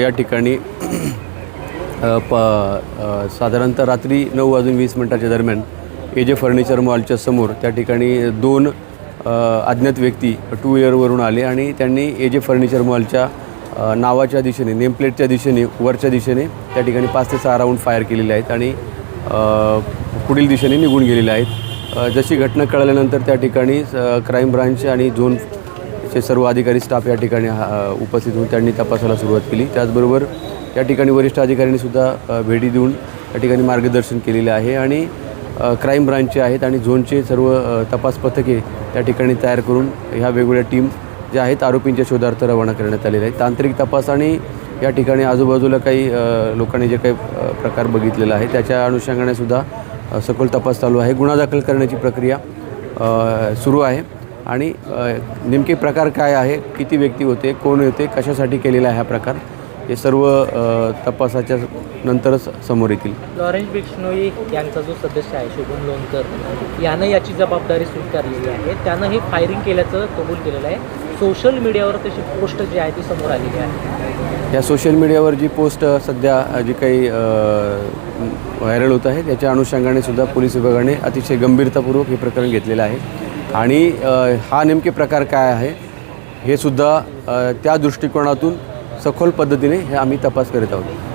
या ठिकाणी साधारणतः रात्री 9:20 दरम्यान AJ फर्निचर मॉलच्या समोर त्या ठिकाणी 2 अज्ञात व्यक्ती 2 व्हीलरवरून आले आणि त्यांनी AJ फर्निचर मॉलच्या नावाच्या दिशेने, नेमप्लेटच्या दिशेने, वरच्या दिशेने त्या ठिकाणी 5 ते 6 राऊंड फायर केलेले आहेत आणि पुढील दिशेने निघून गेलेले आहेत. जशी घटना कळल्यानंतर त्या ठिकाणी क्राईम ब्रांच आणि झोनचे सर्व अधिकारी स्टाफ या ठिकाणी उपस्थित होऊन त्यांनी तपासाला सुरुवात केली. त्याचबरोबर या ठिकाणी वरिष्ठ अधिकाऱ्यांनीसुद्धा भेटी देऊन या ठिकाणी मार्गदर्शन केलेले आहे आणि क्राईम ब्रांचचे आहेत आणि झोनचे सर्व तपास पथके त्या ठिकाणी तयार करून ह्या वेगवेगळ्या टीम ज्या आहेत आरोपींच्या शोधार्थ रवाना करण्यात आलेले आहेत. तांत्रिक तपास आणि या ठिकाणी आजूबाजूला काही लोकांनी जे काही प्रकार बघितलेला आहे त्याच्या अनुषंगाने सुद्धा सखोल तपास चालू आहे. गुन्हा दाखल करण्याची प्रक्रिया सुरू आहे आणि नेमके प्रकार काय आहे, किती व्यक्ती होते, कोण होते, कशासाठी केलेला आहे हा प्रकार, हे सर्व तपासाच्या नंतरच समोर येतील. लॉरेन्स बिश्नोई यांचा जो सदस्य आहे शुभम लोणकर यानं याची जबाबदारी स्वीकारलेली आहे. त्यानं हे फायरिंग केल्याचं कबूल केलेलं आहे. सोशल मीडियावर तशी पोस्ट जी आहे ती समोर आलेली आहे. या सोशल मीडियावर जी पोस्ट सध्या जी काही व्हायरल होत आहे त्याच्या अनुषंगाने सुद्धा पोलीस विभागाने अतिशय गंभीरतापूर्वक हे प्रकरण घेतलेलं आहे आणि हा नेमके प्रकार काय आहे हे सुद्धा त्या दृष्टिकोनातून सखोल पद्धतीने हे आम्ही तपास करीत आहोत.